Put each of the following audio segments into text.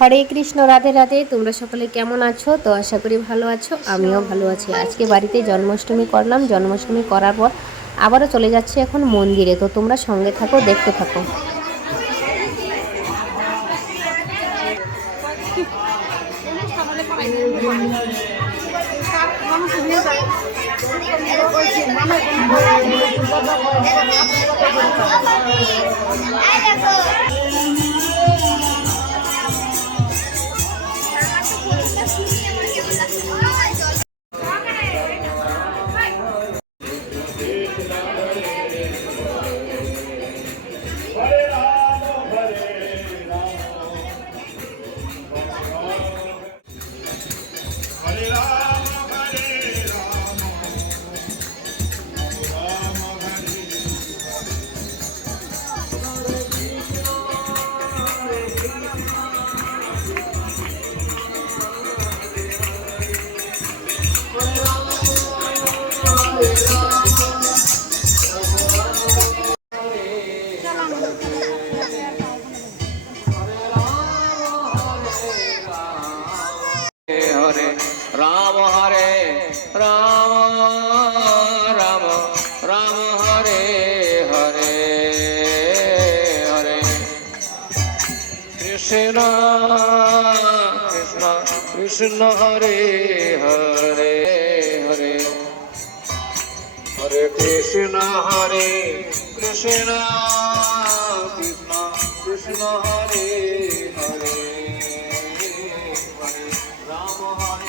হরে কৃষ্ণ, রাধে রাধে। তোমরা সকলে কেমন আছো? তো আশা করি ভালো আছো, আমিও ভালো আছি। আজকে বাড়িতে জন্মাষ্টমী করলাম। জন্মাষ্টমী করার পর আবারও চলে যাচ্ছি এখন মন্দিরে। তো তোমরা সঙ্গে থাকো, দেখতে থাকো। राम हरे राम राम राम हरे हरे हरे कृष्ण कृष्ण कृष्ण हरे हरे हरे हरे कृष्ण कृष्ण कृष्ण हरे हरे राम हरे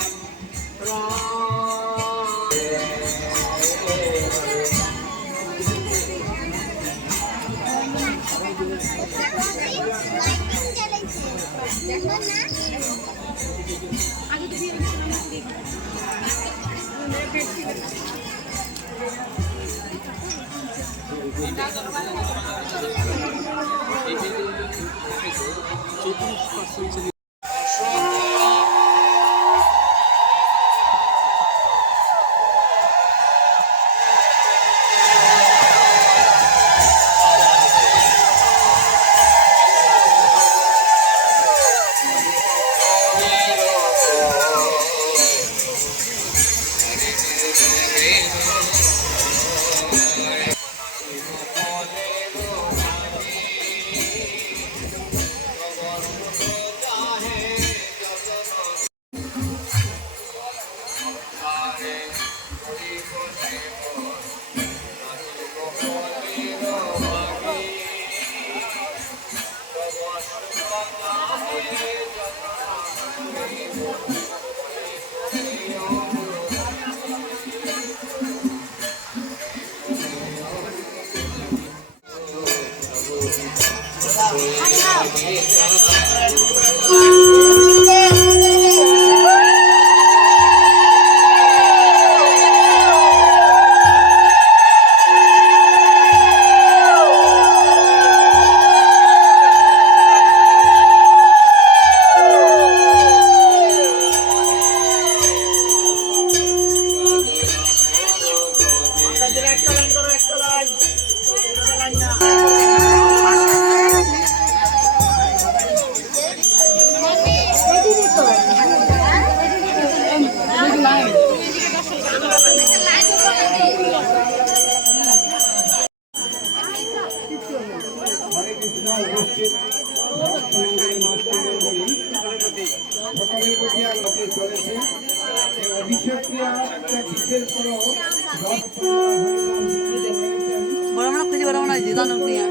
বড় মানে খুঁজে বড় মানে জিদা লোক নিয়ে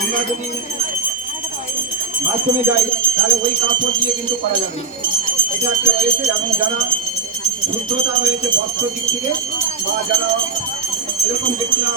আমরা যদি মাধ্যমে যাই তাহলে ওই কাপড় দিয়ে কিন্তু করা যাবে না। এটা একটা রয়েছে। এবং যারা শুদ্ধতা রয়েছে বস্ত্র দিক থেকে বা যারা এরকম ব্যক্তিরা